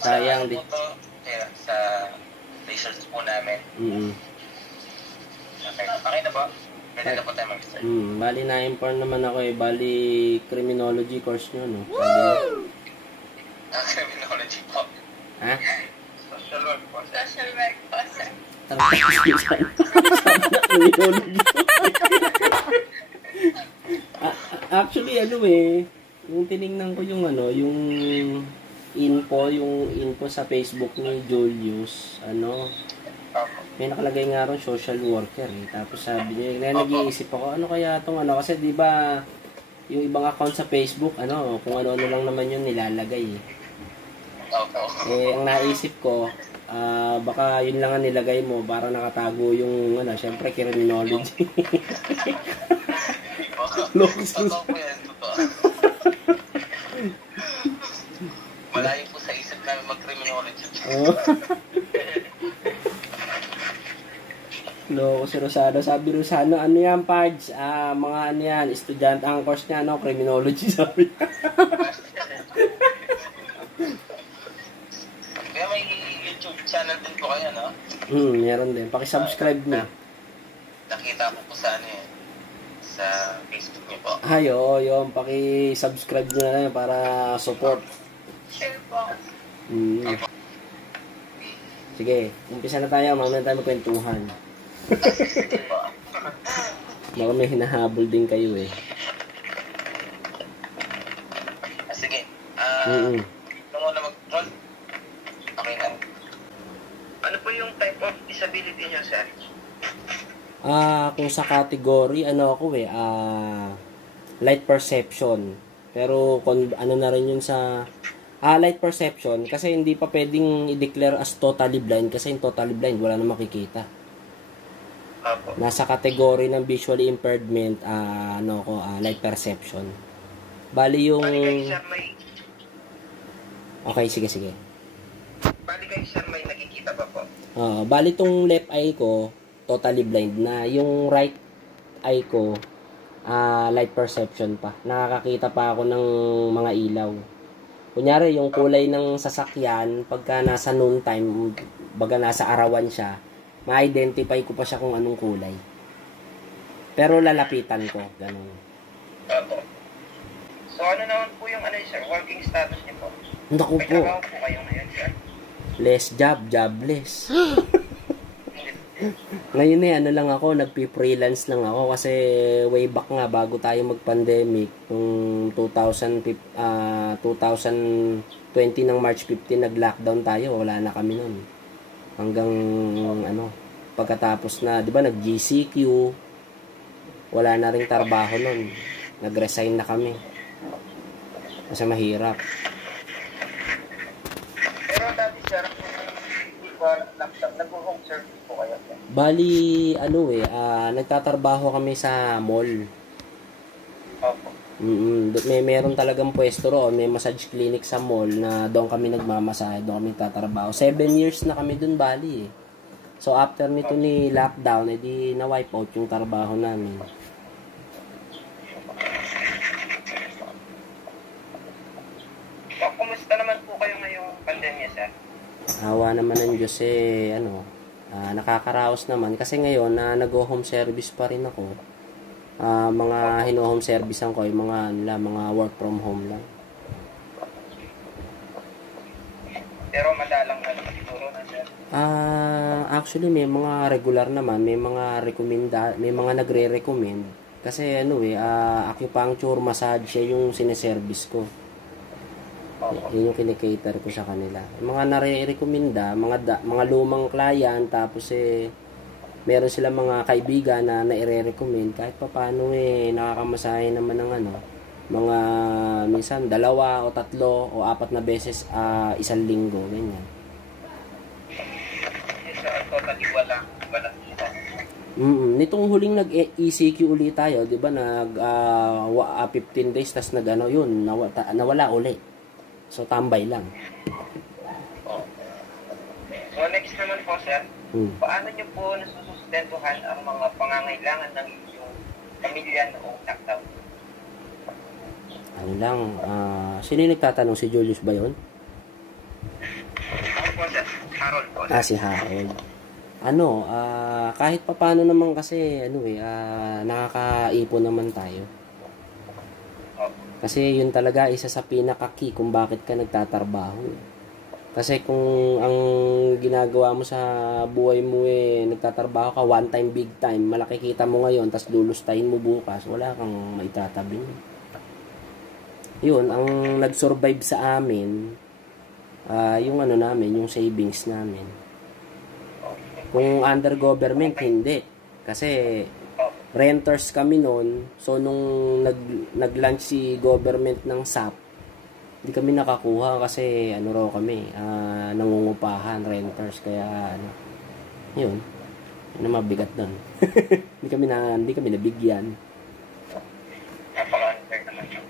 Sayang din. Sa research po namin. Okay na po. Pwede na po tayo mag-start. Bali na-inform naman ako bali criminology course nyo, no? Sabi Criminology po. Ha? Social work po. Social work po, sir. Actually, yung tiningnan ko yung info sa Facebook ni Julius, may nakalagay nga ron social worker Tapos sabi niya, nag-iisip ako, ano kaya itong kasi di ba yung ibang account sa Facebook, kung ano-ano lang naman yun nilalagay ang naisip ko, baka yun lang ang nilagay mo para nakatago yung syempre criminology. Malayo po sa isip namin mag-criminology. Loko si Rosano. Sabi Rosano, ano yan, Pards? Mga yan, estudyante ang course niya, criminology, sabi. Kaya may YouTube channel din po kayo, no? Meron din. Pakisubscribe na. Nakita ko po sa sa Facebook niyo po. Oo, yun. Pakisubscribe nyo na lang para support. Sure po. Sige, umpisa na tayo. Mamaya tayo magkwentuhan. Baka may hinahabol din kayo Sige. Nung una mag-roll. Okay na. Ano po yung type of disability niyo, sir? Kung sa category, light perception. Pero na rin yun sa light perception kasi hindi pa pwedeng i-declare as totally blind kasi yung totally blind wala na makikita. Nasa category ng visually impairment, light perception. Bali yung Okay, sige. Bali kayo, sir, may nakikita pa po? Bali tong left eye ko totally blind na. Yung right eye ko light perception pa. Nakakakita pa ako ng mga ilaw. Kunyari, yung kulay ng sasakyan, pagka nasa noon time, baga nasa arawan siya, ma-identify ko pa siya kung anong kulay. Pero lalapitan ko, ganun. So, ano naman po yung sir, working status niyo po? Naku po. May trabaho po kayo ngayon, sir? Less job, jobless. Ngayon lang ako, nagpi-freelance lang ako kasi way back nga bago tayo mag-pandemic, noong 2020 ng March 15 nag-lockdown tayo, wala na kami noon. Hanggang pagkatapos na, 'di ba, nag-GCQ, wala na ring trabaho noon. Nag-resign na kami. Kasi mahirap. Pero dati, sir, nag-home service po kayo? Bali, nagtatrabaho kami sa mall. Opo. Meron talagang pwesto roon, may massage clinic sa mall na doon kami nagmamasahe, doon kami tatrabaho. 7 years na kami doon, bali. So, after nito ni lockdown, edi na-wipe out yung trabaho namin. Kumusta naman po kayo ngayong pandemya, sir? Awa naman ng Diyos nakakaraos naman. Kasi ngayon, nag-home service pa rin ako. Mga hino-home service ko, yung mga work from home lang. Pero madalang siguro na, sir? Actually, may mga regular naman. May mga nagre-recommend. Kasi acupuncture, massage, yung sineservice ko. Yun yung kinikater ko sa kanila. Mga nare-recommenda, mga lumang client, tapos meron sila mga kaibigan na nire-recommend. Kahit pa paano nakakamasahe naman ng mga minsan 2 o 3 o 4 na beses isang linggo, ganyan. Totally wala kita. Nitong huling nag-ECQ ulit tayo, 'di ba, 15 days tas nawala uli. So tambay lang. So next naman po, sir, paano niyo po nasusustentuhan ang mga pangangailangan ng inyong pamilya noong lockdown? Sino yung nagtatanong? Si Julius ba yun? Harold po. Si Harold. Kahit papaano naman kasi, nakakaipon naman tayo. Kasi yun talaga isa sa pinaka-key kung bakit ka nagtatrabaho. Kasi kung ang ginagawa mo sa buhay mo nagtatrabaho ka one time, big time, malaki kita mo ngayon, tas lulustahin mo bukas, wala kang maitatabi. Yun, ang nag-survive sa amin, yung yung savings namin. Kung under government, hindi. Kasi renters kami noon. So nung nag-launch si government ng SAP, hindi kami nakakuha kasi kami, nangungupahan, renters, kaya yun na mabigat doon. hindi kami nabigyan. Napaka-unfair naman yun.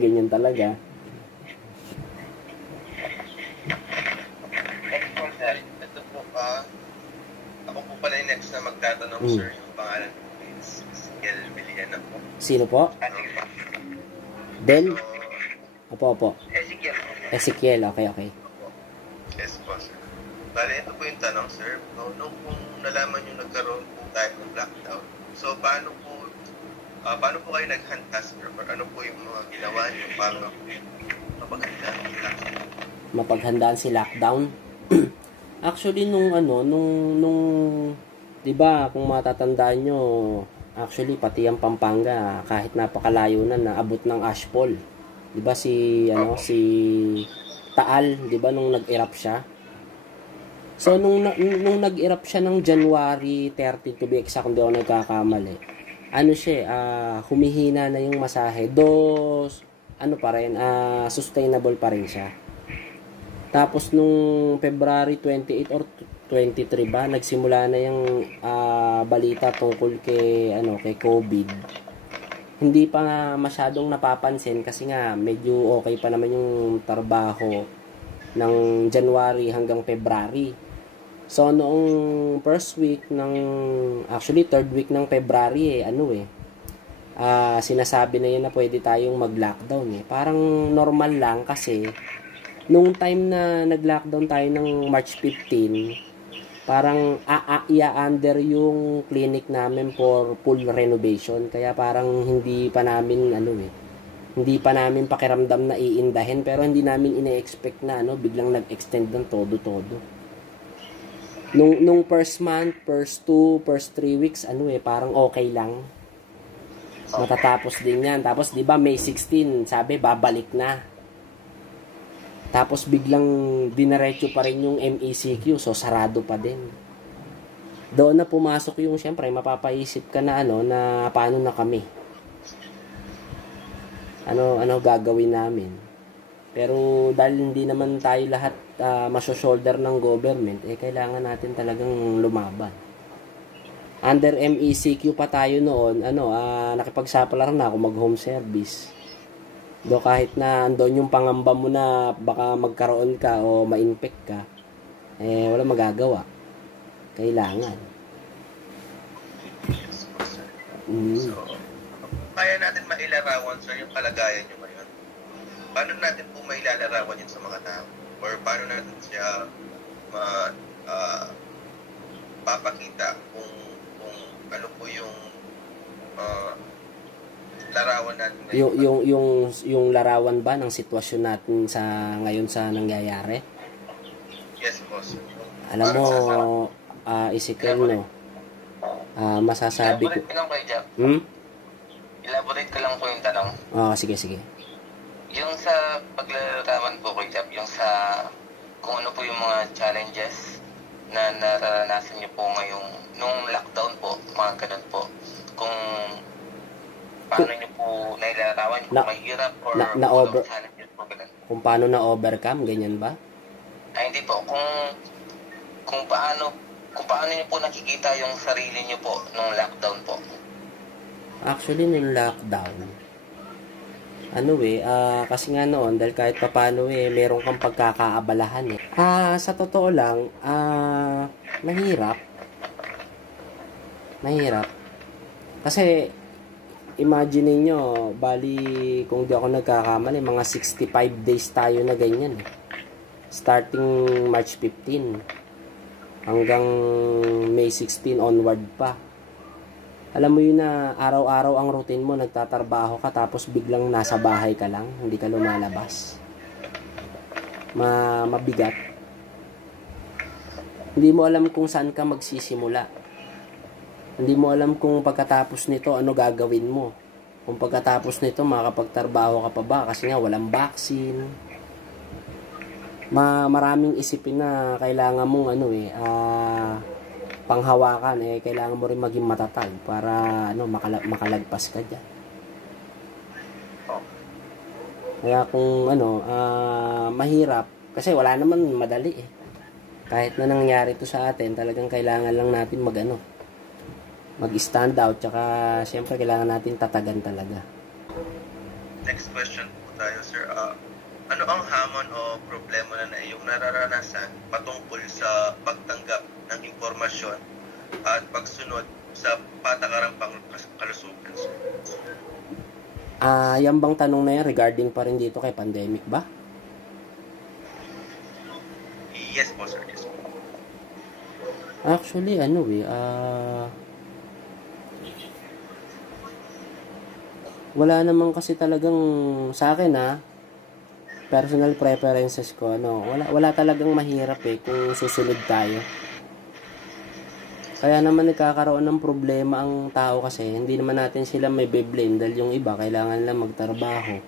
Ganyan talaga. Next po, sir. Ito po ako po pala yung next na magtatanong, sir. Yung pangalan po is Ezekiel Villena po. Sino po? Sige po. Ben? So, Opo. Ezekiel, okay. Yes po, sir. Bale, ito po yung tanong, sir. Nung kung nalaman nyo nagkaroon po tayo ng lockdown, so paano po kayo naghanda, sir? Or ano po yung mga ginawa nyo para mapaghandaan ng lockdown? Mapaghandaan si lockdown? Actually, nung 'di ba, kung matatandaan nyo, actually pati ang Pampanga kahit napakalayo na naabot ng ashfall. 'Di ba si Taal, 'di ba nung nag-erupt siya? So nung nag-erupt siya ng January 30 to be exact, kung di ako nagkakamali. Humihina na yung masahe. Sustainable pa rin siya. Tapos nung February 28 or 23 ba, nagsimula na yung balita tungkol kay COVID. Hindi pa masyadong napapansin kasi nga medyo okay pa naman yung trabaho ng January hanggang February. So noong third week ng February sinasabi na yun na pwede tayong mag-lockdown. Parang normal lang kasi nung time na nag-lockdown tayo ng March 15, parang under yung clinic namin for full renovation. Kaya parang hindi pa namin pakiramdam na iindahin, pero hindi namin ine-expect na biglang nag-extend ng todo-todo. Nung first month, first 3 weeks, parang okay lang. Matatapos din yan. Tapos, di ba, May 16, sabi, babalik na. Tapos, biglang dinaretso pa rin yung MECQ, so sarado pa din. Doon na pumasok yung, syempre, mapapaisip ka na, na paano na kami. Ano gagawin namin. Pero, dahil hindi naman tayo lahat masyo-shoulder ng government, kailangan natin talagang lumaban. Under MECQ pa tayo noon, nakipagsapala rin ako mag-home service. Do kahit na andon yung pangamba mo na baka magkaroon ka o ma-infect ka, wala magagawa. Kailangan. So, kaya natin mailarawan, sir, yung kalagayan nyo ngayon. Paano natin po mailalarawan yun sa mga tao? Or paano natin siya papakita kung ano po yung larawan natin ngayon? Yung larawan ba ng sitwasyon natin ngayon sa nangyayari? Yes, boss. Alam mo, Ezekiel, masasabi ko. Elaborate ko lang kayo, Jack. Elaborate ko lang po yung tanong. Sige. Yung sa paglalarawan po ko, Jack, yung sa kung ano po yung mga challenges na naranasan niyo po ngayong nung lockdown po, mga ganun po. Kung paano niyo po nailarawan, kung mahirap or challenges po ganun. Kung paano na-overcome, ganyan ba? Ay, hindi po. Kung paano niyo po nakikita yung sarili niyo po nung lockdown po. Actually, nung lockdown, kasi nga noon, dahil kahit papaano meron kang pagkakaabalahan sa totoo lang, mahirap. Kasi, imagine niyo, bali, kung di ako nagkakamali, mga 65 days tayo na ganyan. starting March 15 hanggang May 16 onward pa. Alam mo yun na araw-araw ang routine mo, nagtatrabaho ka tapos biglang nasa bahay ka lang, hindi ka lumalabas. Mabigat. Hindi mo alam kung saan ka magsisimula. Hindi mo alam kung pagkatapos nito ano gagawin mo. Kung pagkatapos nito makakapagtrabaho ka pa ba kasi nga walang vaccine. Maraming isipin na kailangan mong panghawakan, kailangan mo rin maging matatag para makalagpas ka diyan. Kaya kung mahirap kasi wala naman madali eh. Kahit na nangyari to sa atin, talagang kailangan lang natin mag-stand out, tsaka siyempre kailangan natin tatagan talaga. Next question po tayo, sir. Ano ang hamon o problema na iyong nararanasan patungkol sa pagtanggap ng impormasyon at pagsunod sa patakarang pangkalusugan, sir? Yan bang tanong na yan regarding pa rin dito kay pandemic ba? Yes po, sir. Yes po. Actually, wala naman kasi talagang sa akin personal preferences ko wala talagang mahirap kung susunod tayo. Kaya naman nagkakaroon ng problema ang tao kasi hindi naman natin sila may blame dahil yung iba kailangan lang magtrabaho.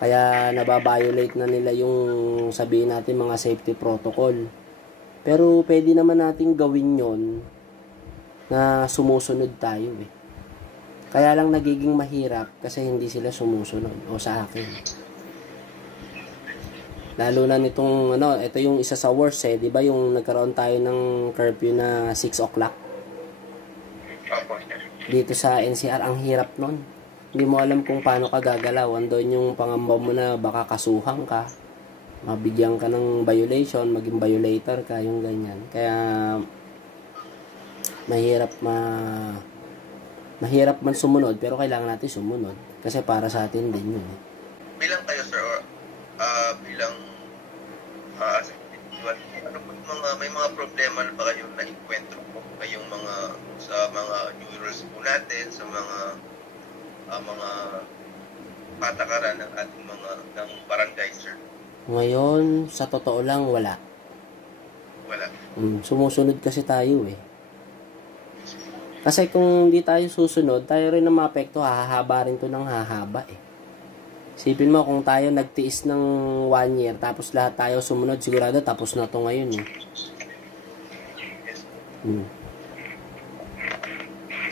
Kaya nababiolate na nila yung sabihin natin mga safety protocol. Pero pwede naman natin gawin yon na sumusunod tayo Kaya lang nagiging mahirap kasi hindi sila sumusunod o sa akin. Lalo na nitong ito yung isa sa worst 'di ba yung nagkaroon tayo ng curfew na 6 o'clock. Dito sa NCR ang hirap nun. Hindi mo alam kung paano ka gagalaw. Andun yung pangamba mo na baka kasuhan ka. Mabigyan ka ng violation, maging violator ka, yung ganyan. Kaya mahirap man sumunod pero kailangan natin sumunod kasi para sa atin din yun. Bilang kayo, sir, or bilang as individual, may mga problema na ba kayong na-encuentro po kayong sa mga new rules po natin, sa mga patakaran ng ating ng barangay, sir? Ngayon, sa totoo lang, wala. Wala. Sumusunod kasi tayo Kasi kung hindi tayo susunod, tayo rin na maapekto, hahaba rin to ng hahaba Sipin mo, kung tayo nagtiis ng 1 year, tapos lahat tayo sumunod, sigurado tapos na to ngayon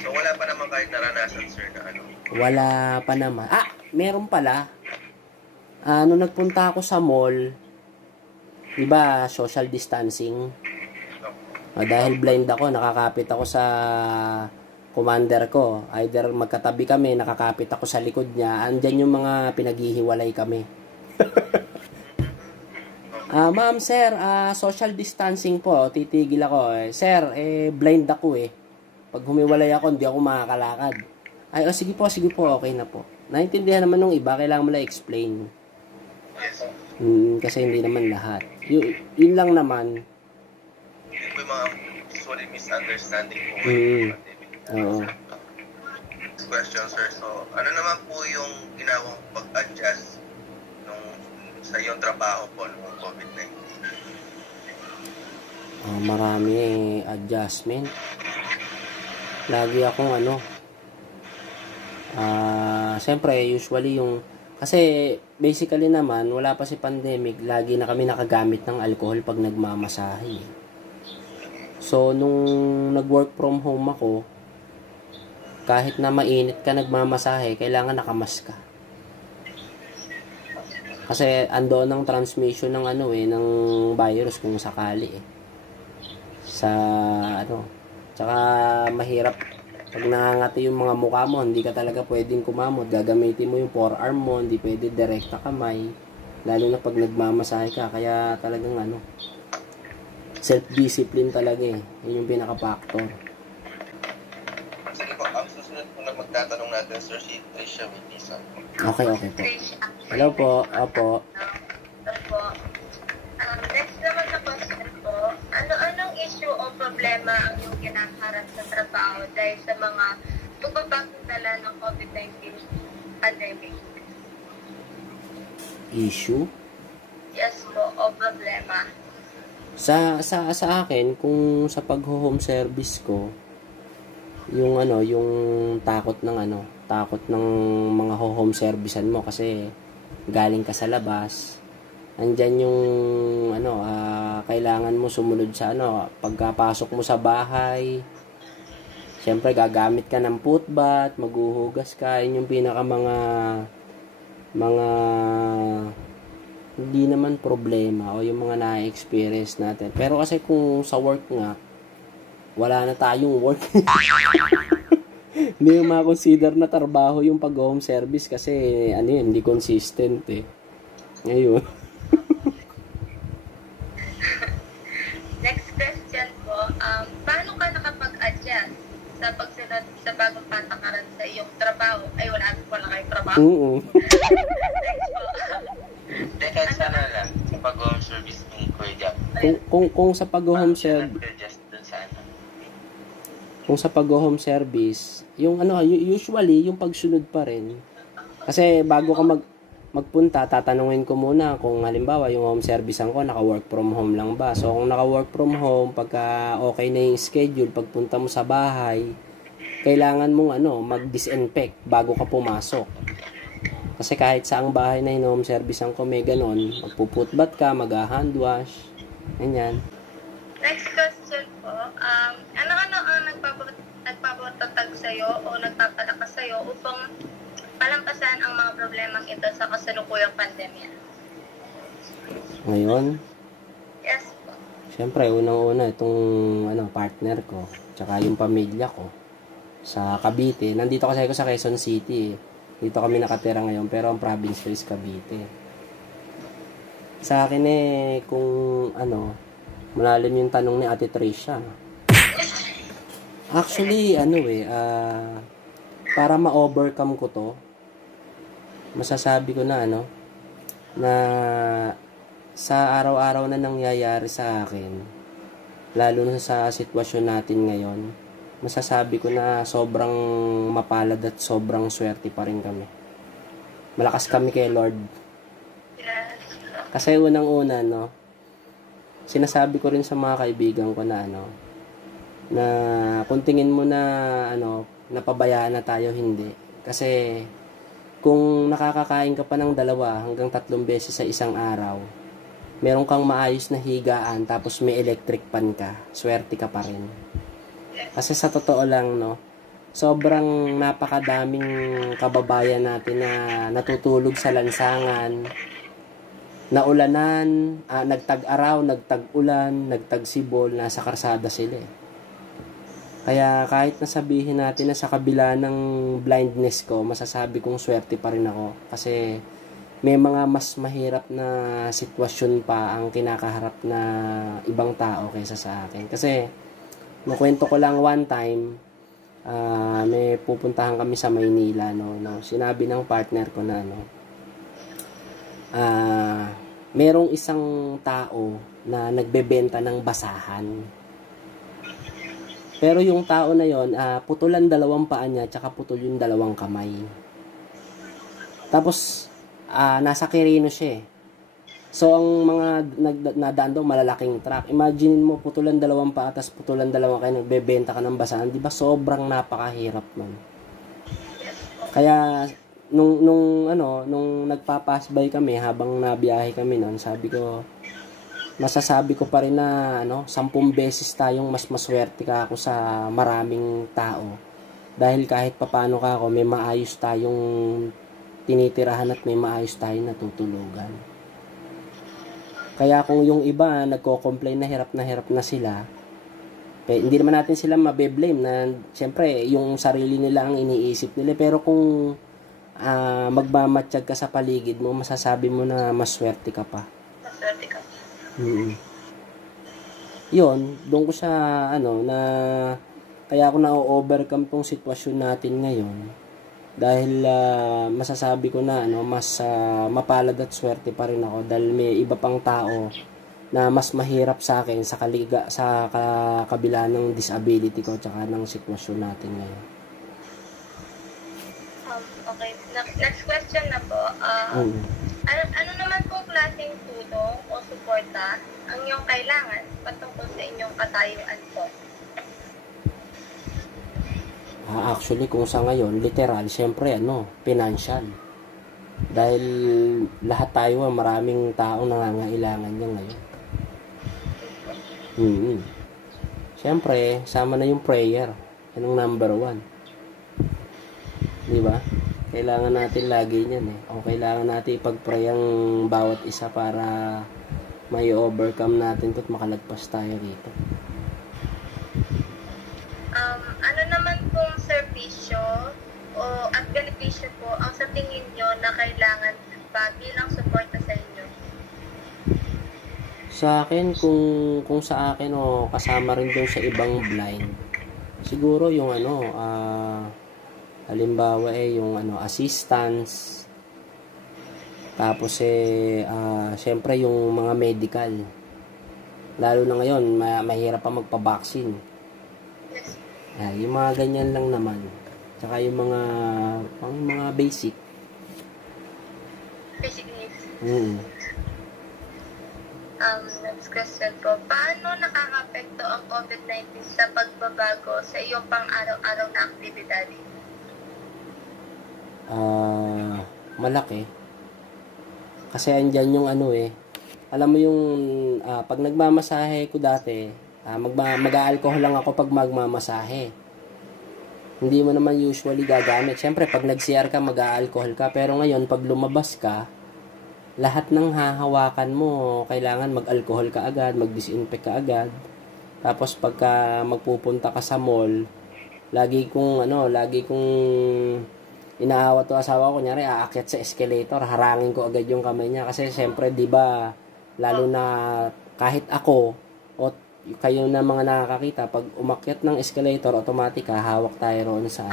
So, wala pa naman kahit naranasan, sir, na Wala pa naman. Meron pala. Nung nagpunta ako sa mall, di ba, social distancing? Dahil blind ako, nakakapit ako sa commander ko. Either magkatabi kami, nakakapit ako sa likod niya. Andyan yung mga pinaghihiwalay kami. Ma'am, sir, social distancing po. Titigil ako. Sir, blind ako Pag humiwalay ako, hindi ako makakalakad. Sige po, okay na po. Naintindihan naman nung iba, kailangan mo lang explain. Yes. Kasi hindi naman lahat. Yun lang naman. Hindi po yung mga usually misunderstanding po. Oo. Next question, sir. So, ano naman po yung ginawang pag-adjust sa iyong trabaho po noong COVID-19? Marami adjustment. Lagi akong siyempre, usually kasi basically naman, wala pa si pandemic, lagi na kami nakagamit ng alcohol pag nagmamasahe. So, nung nag-work from home ako, kahit na mainit ka nagmamasahe, kailangan nakamask ka. Kasi ando ng transmission ng ng virus kung sakali Tsaka mahirap pag nangangati yung mga mukha mo, hindi ka talaga pwedeng kumamot. Gagamitin mo yung forearm mo, hindi pwede direkta kamay. Lalo na pag nagmamasahe ka, kaya talagang self-discipline talaga Yun yung pinaka-factor. Sige po, ang susunod po na magtatanong natin, sir, si Tricia Vitisa. Okay po. Hello po, opo. Next trabaho dahil sa mga tupapagong dala ng COVID-19 pandemic. Issue? Yes po, o problema. Sa akin, kung sa pag-home service ko, yung yung takot ng mga home servicean mo kasi galing ka sa labas. Andyan yung kailangan mo sumunod sa pagkapasok mo sa bahay. Siyempre gagamit ka ng footbath, maghuhugas ka, yun yung pinaka mga hindi naman problema o yung mga na-experience natin. Pero kasi kung sa work nga, wala na tayong work. Hindi yung ma-consider na trabaho yung pag-home service kasi hindi consistent eh. Ngayon. Next question po, paano ka nakapag-adjust sa pagsunod sa bagong patakaran sa iyong trabaho? Ay, wala kayong trabaho. Oo. Next po. Hindi, kahit sana lang, sa pag-home service ni Kuya Jap. Kung sa pag-home service, nag-adjust dun sa kung sa pag-home service, yung usually yung pagsunod pa rin. Kasi bago ka magpunta, tatanungin ko muna kung halimbawa yung home service ko naka-work from home lang ba. So kung naka-work from home, pagka okay na yung schedule, pagpunta mo sa bahay, kailangan mong mag-disinfect bago ka pumasok. Kasi kahit saang bahay na yung home service ko may ganon, magpuputbat ka, mag-hand wash, ganyan. Next question po, ano-ano ang nagpapatatag sa'yo o nagpapalakas sa'yo upang palampasan ang mga problemang ito sa kasalukuyang pandemya? Ngayon, Yes po. siyempre, unang-una itong partner ko, tsaka yung pamilya ko sa Cavite. Nandito kasi ako sa Quezon City. Dito kami nakatira ngayon, pero ang province ko is Cavite. Sa akin kung malalim yung tanong ni Ate Tricia. Actually, para ma-overcome ko to, masasabi ko na na sa araw-araw na nangyayari sa akin, lalo na sa sitwasyon natin ngayon, masasabi ko na sobrang mapalad at sobrang swerte pa rin kami. Malakas kami kay Lord. Yes. Kasi unang-una, sinasabi ko rin sa mga kaibigan ko na na kung tingin mo na napabayaan na tayo, hindi. Kasi kung nakakakain ka pa ng 2 hanggang 3 beses sa isang araw, meron kang maayos na higaan tapos may electric pan ka, swerte ka pa rin. Kasi sa totoo lang, sobrang napakadaming kababayan natin na natutulog sa lansangan, naulanan, nagtag-araw, nagtag-ulan, nagtag-sibol, nasa karsada sila eh. Kaya kahit nasabihin natin na sa kabila ng blindness ko, masasabi kong swerte pa rin ako. Kasi may mga mas mahirap na sitwasyon pa ang kinakaharap na ibang tao kaysa sa akin. Kasi makwento ko lang one time, may pupuntahan kami sa Maynila, sinabi ng partner ko na merong isang tao na nagbebenta ng basahan. Pero yung tao na yon, putulan 2 paa niya, tsaka putol yung 2 kamay. Tapos nasa Quirino siya eh. So, ang mga nadaan daw, malalaking truck. Imagine mo, putulan 2 paa, tapos putulan 2 kayo, nagbebenta ka ng basahan. Di ba sobrang napakahirap nun? Kaya, nung nagpa-pass by kami, habang nabiyahe kami nun, masasabi ko pa rin na 10 beses tayong mas maswerte ka ako sa maraming tao. Dahil kahit papano ka ako, may maayos tayong tinitirahan at may maayos tayong natutulugan. Kaya kung yung iba nagko-complain na hirap na sila, hindi naman natin sila mabe-blame na siyempre yung sarili nila ang iniisip nila. Pero kung magmamatsyag ka sa paligid mo, masasabi mo na maswerte ka pa. Maswerte ka. Yun, doon ko sa na kaya ako na-overcome tong sitwasyon natin ngayon. Dahil masasabi ko na mas mapalad at swerte pa rin ako dahil may iba pang tao na mas mahirap sa akin sa kabila ng disability ko tsaka ng sitwasyon natin ngayon. Okay. Next question na po. Ano naman pong klaseng tulong o suporta ang iyong kailangan patungkol sa inyong katayuan po? Actually, kung sa ngayon, literal, syempre, financial. Dahil lahat tayo, maraming taong nangangailangan niya ngayon. Syempre, sama na yung prayer. Yan ang number 1. Di ba? Kailangan natin lagi niyan O kailangan natin ipag-pray ang bawat isa para may overcome natin at makalagpas tayo dito. Ano naman pong serbisyo at benepisyo po ang sa tingin nyo na kailangan pa bilang suporta sa inyo? Sa akin, kung sa akin kasama rin doon sa ibang blind, siguro yung halimbawa yung assistance, tapos syempre yung mga medical, lalo na ngayon mahirap pa magpa-vaccine. Yung mga ganyan lang naman, tsaka yung mga basic needs. Next question po, paano nakaka-apekto ang COVID-19 sa pagbabago sa iyong pang-araw-araw na aktibidad? Malaki. Kasi andyan yung alam mo yung pag nagmamasahe ko dati, mag-aalcohol lang ako pag magmamasahe. Hindi mo naman usually gagamit. Siyempre, pag nag-CR ka, mag-aalcohol ka. Pero ngayon, pag lumabas ka, lahat ng hahawakan mo, kailangan mag-alcohol ka agad, mag-disinfect ka agad. Tapos, pagka magpupunta ka sa mall, lagi kong inaawat to asawa ko, kunyari, aakyat sa escalator, harangin ko agad yung kamay niya. Kasi, siyempre, di ba, lalo na kahit ako, o kayo na mga nakakakita, pag umakyat ng escalator, automatic hawak tayo roon sa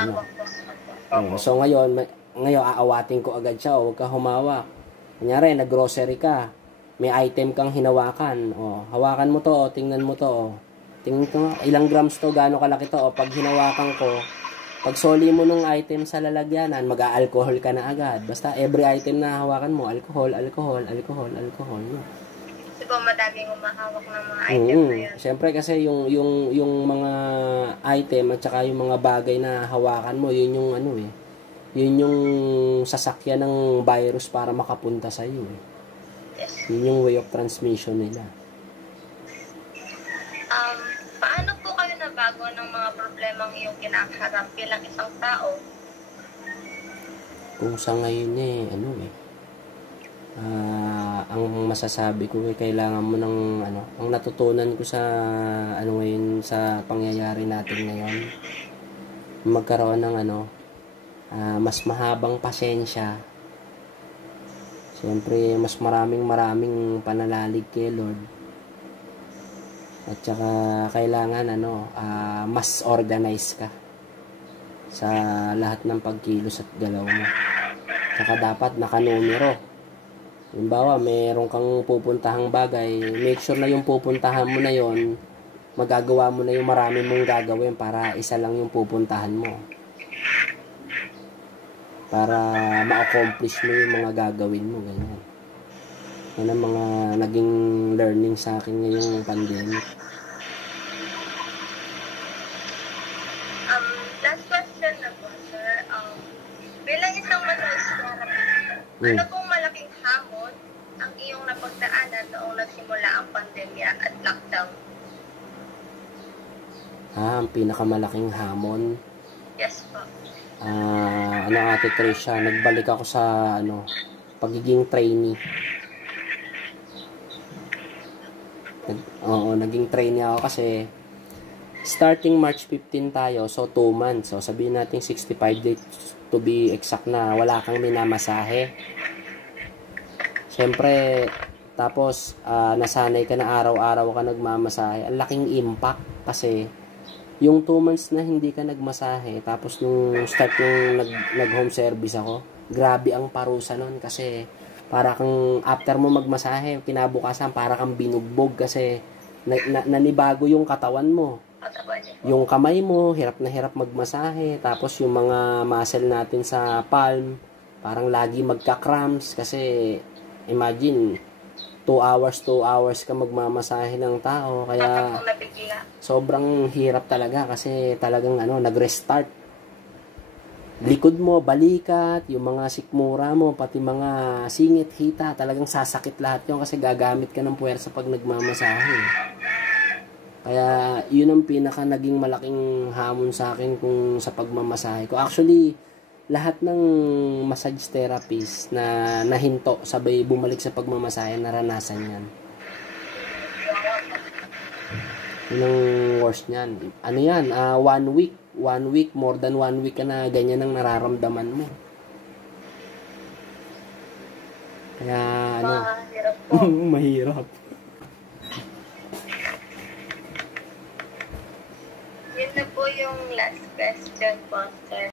So ngayon aawatin ko agad siya, huwag ka humawak. Kunyari, nag-grocery ka, may item kang hinawakan, hawakan mo to, tingnan mo to, tingnan ko ilang grams to, gaano kalaki to, pag hinawakan ko, pag soli mo nung item sa lalagyanan, mag-a-alcohol ka na agad. Basta every item na hawakan mo, alcohol. No? Diba madaging umahawak ng mga item na yun? Siyempre kasi yung mga item at saka yung mga bagay na hawakan mo, yun yung yun yung sasakyan ng virus para makapunta sa iyo. Yes. Yun yung way of transmission nila. Paano po kayo nabago ng mga problemang iyong kinakaharap bilang isang tao? Kung sa ngayon ang masasabi ko kailangan mo ng ang natutunan ko sa ngayon sa pangyayari natin ngayon, magkaroon ng mas mahabang pasensya. Siyempre mas maraming pananalig kay Lord. At saka kailangan mas organize ka sa lahat ng pagkilos at galaw mo. Saka dapat nakanumero. Halimbawa, mayroon kang pupuntahang bagay, make sure na yung pupuntahan mo na yon, magagawa mo na yung marami mong gagawin para isa lang yung pupuntahan mo. Para ma-accomplish mo yung mga gagawin mo, ganyan. Yan ang mga naging learning sa akin ngayong pandemic. Last question na po, sir. Bilang isang manual therapist, ano pong malaking hamon ang iyong napagdaanan noong nagsimula ang pandemya at lockdown? Ang pinakamalaking hamon? Yes po. Ate Tricia, nagbalik ako sa pagiging trainee. Naging trainee ako kasi starting March 15 tayo, so 2 months. So sabihin natin 65 days to be exact na wala kang minamasahe. Siyempre, tapos nasanay ka na araw-araw ka nagmamasahe. Ang laking impact kasi yung 2 months na hindi ka nagmasahe, tapos nung start nung nag-home service ako, grabe ang parusa nun kasi para kang after mo magmasahe, kinabukasan para kang binugbog kasi nanibago yung katawan mo. Yung kamay mo, hirap na hirap magmasahe. Tapos yung mga muscle natin sa palm, parang lagi magka-cramps kasi imagine 2 hours ka magmamasahe ng tao. Kaya sobrang hirap talaga kasi talagang nag-restart. Likod mo, balikat, yung mga sikmura mo, pati mga singit, hita, talagang sasakit lahat yun kasi gagamit ka ng puwersa pag nagmamasahe. Kaya yun ang pinaka naging malaking hamon sa akin kung sa pagmamasahe ko. Actually, lahat ng massage therapist na nahinto, sabay bumalik sa pagmamasahe, naranasan yan. Yun ang worst niyan. Ano yan? 1 week, more than 1 week ka na ganyan ang nararamdaman mo. Kaya Mahirap po. mahirap. Yun na po yung last question po, sir.